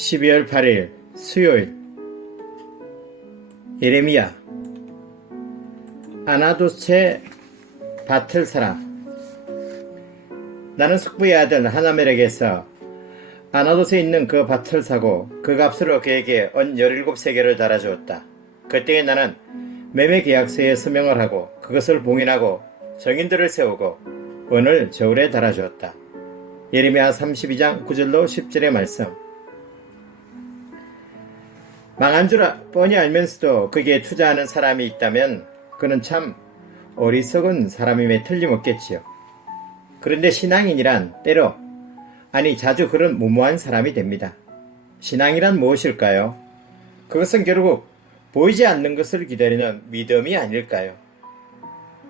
12월 8일 수요일. 예레미야. 아나돗의 밭을 사라. 나는 숙부의 아들 하나멜에게서 아나돗에 있는 그 밭을 사고 그 값으로 그에게 언 17세겔을 달아주었다. 그때에 나는 매매 계약서에 서명을 하고 그것을 봉인하고 정인들을 세우고 언을 저울에 달아주었다. 예레미야 32장 9절로 10절의 말씀. 망한 줄 뻔히 알면서도 거기에 투자하는 사람이 있다면 그는 참 어리석은 사람임에 틀림없겠지요. 그런데 신앙인이란 때로, 아니 자주 그런 무모한 사람이 됩니다. 신앙이란 무엇일까요? 그것은 결국 보이지 않는 것을 기다리는 믿음이 아닐까요?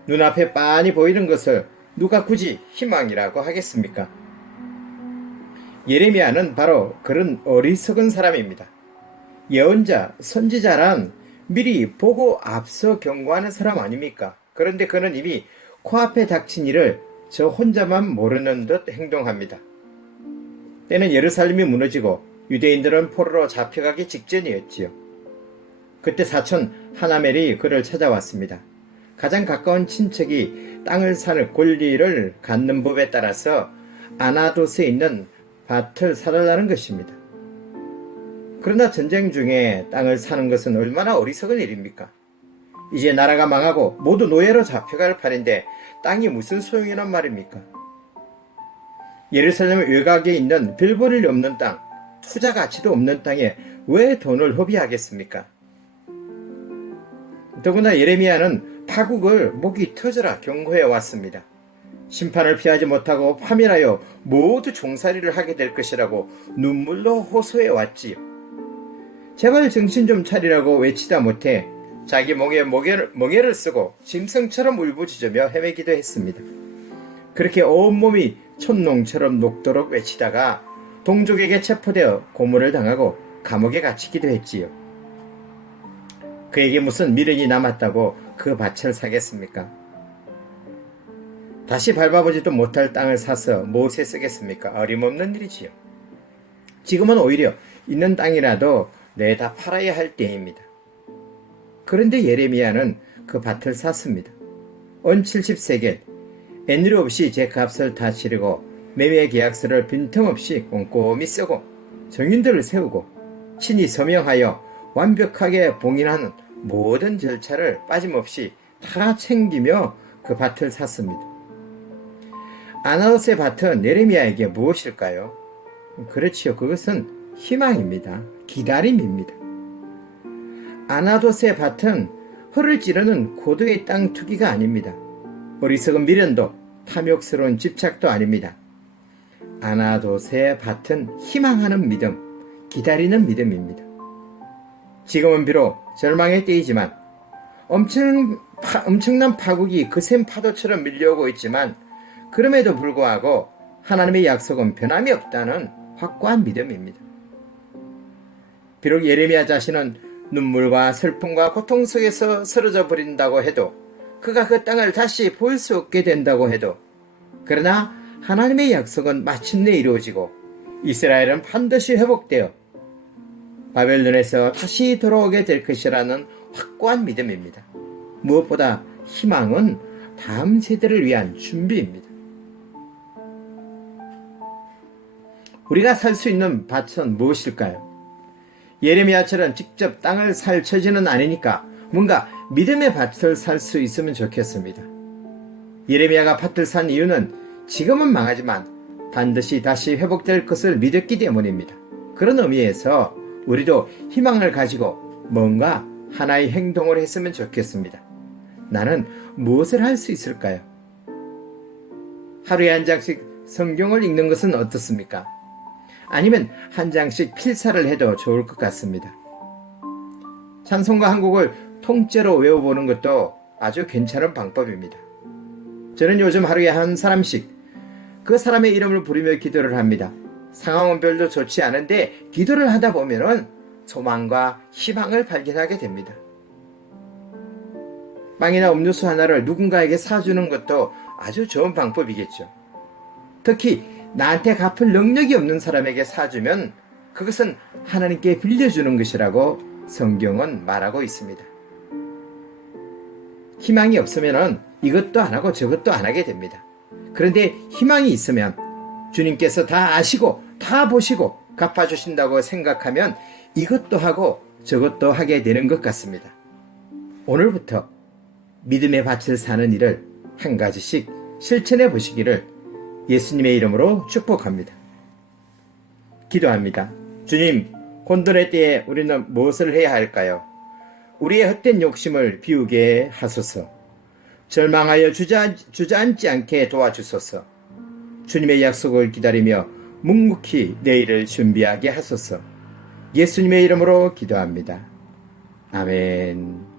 눈앞에 빤히 보이는 것을 누가 굳이 희망이라고 하겠습니까? 예레미야는 바로 그런 어리석은 사람입니다. 예언자, 선지자란 미리 보고 앞서 경고하는 사람 아닙니까? 그런데 그는 이미 코앞에 닥친 일을 저 혼자만 모르는 듯 행동합니다. 때는 예루살렘이 무너지고 유대인들은 포로로 잡혀가기 직전이었지요. 그때 사촌 하나멜이 그를 찾아왔습니다. 가장 가까운 친척이 땅을 사는 권리를 갖는 법에 따라서 아나돗에 있는 밭을 사달라는 것입니다. 그러나 전쟁 중에 땅을 사는 것은 얼마나 어리석은 일입니까? 이제 나라가 망하고 모두 노예로 잡혀갈 판인데 땅이 무슨 소용이란 말입니까? 예루살렘 외곽에 있는 별 볼 일 없는 땅, 투자 가치도 없는 땅에 왜 돈을 허비하겠습니까? 더구나 예레미야는 파국을 목이 터져라 경고해 왔습니다. 심판을 피하지 못하고 파멸하여 모두 종살이를 하게 될 것이라고 눈물로 호소해 왔지요. 제발 정신 좀 차리라고 외치다 못해 자기 목에 멍에를 쓰고 짐승처럼 울부짖으며 헤매기도 했습니다. 그렇게 온몸이 촛농처럼 녹도록 외치다가 동족에게 체포되어 고문을 당하고 감옥에 갇히기도 했지요. 그에게 무슨 미련이 남았다고 그 밭을 사겠습니까? 다시 밟아보지도 못할 땅을 사서 무엇에 쓰겠습니까? 어림없는 일이지요. 지금은 오히려 있는 땅이라도 내다 팔아야 할 때입니다. 그런데 예레미야는 그 밭을 샀습니다. 언 70세겔, 애누리 없이 제 값을 다 치르고 매매 계약서를 빈틈없이 꼼꼼히 쓰고 정인들을 세우고 친히 서명하여 완벽하게 봉인하는 모든 절차를 빠짐없이 다 챙기며 그 밭을 샀습니다. 아나돗의 밭은 예레미야에게 무엇일까요? 그렇지요. 그것은 희망입니다. 기다림입니다. 아나돗의 밭은 혀를 찌르는 고도의 땅 투기가 아닙니다. 어리석은 미련도 탐욕스러운 집착도 아닙니다. 아나돗의 밭은 희망하는 믿음, 기다리는 믿음입니다. 지금은 비록 절망의 때이지만 엄청난 파국이 거센 파도처럼 밀려오고 있지만 그럼에도 불구하고 하나님의 약속은 변함이 없다는 확고한 믿음입니다. 비록 예레미야 자신은 눈물과 슬픔과 고통 속에서 쓰러져 버린다고 해도, 그가 그 땅을 다시 볼 수 없게 된다고 해도, 그러나 하나님의 약속은 마침내 이루어지고 이스라엘은 반드시 회복되어 바벨론에서 다시 돌아오게 될 것이라는 확고한 믿음입니다. 무엇보다 희망은 다음 세대를 위한 준비입니다. 우리가 살 수 있는 밭은 무엇일까요? 예레미야처럼 직접 땅을 살 처지는 아니니까 뭔가 믿음의 밭을 살 수 있으면 좋겠습니다. 예레미야가 밭을 산 이유는 지금은 망하지만 반드시 다시 회복될 것을 믿었기 때문입니다. 그런 의미에서 우리도 희망을 가지고 뭔가 하나의 행동을 했으면 좋겠습니다. 나는 무엇을 할 수 있을까요? 하루에 한 장씩 성경을 읽는 것은 어떻습니까? 아니면 한 장씩 필사를 해도 좋을 것 같습니다. 찬송가 한 곡을 통째로 외워보는 것도 아주 괜찮은 방법입니다. 저는 요즘 하루에 한 사람씩 그 사람의 이름을 부르며 기도를 합니다. 상황은 별로 좋지 않은데 기도를 하다 보면 소망과 희망을 발견하게 됩니다. 빵이나 음료수 하나를 누군가에게 사주는 것도 아주 좋은 방법이겠죠. 특히 나한테 갚을 능력이 없는 사람에게 사주면 그것은 하나님께 빌려주는 것이라고 성경은 말하고 있습니다. 희망이 없으면 이것도 안 하고 저것도 안 하게 됩니다. 그런데 희망이 있으면 주님께서 다 아시고 다 보시고 갚아주신다고 생각하면 이것도 하고 저것도 하게 되는 것 같습니다. 오늘부터 믿음의 밭을 사는 일을 한 가지씩 실천해 보시기를 예수님의 이름으로 축복합니다. 기도합니다. 주님, 혼돈의 때에 우리는 무엇을 해야 할까요? 우리의 헛된 욕심을 비우게 하소서. 절망하여 주저앉지 않게 도와주소서. 주님의 약속을 기다리며 묵묵히 내일을 준비하게 하소서. 예수님의 이름으로 기도합니다. 아멘.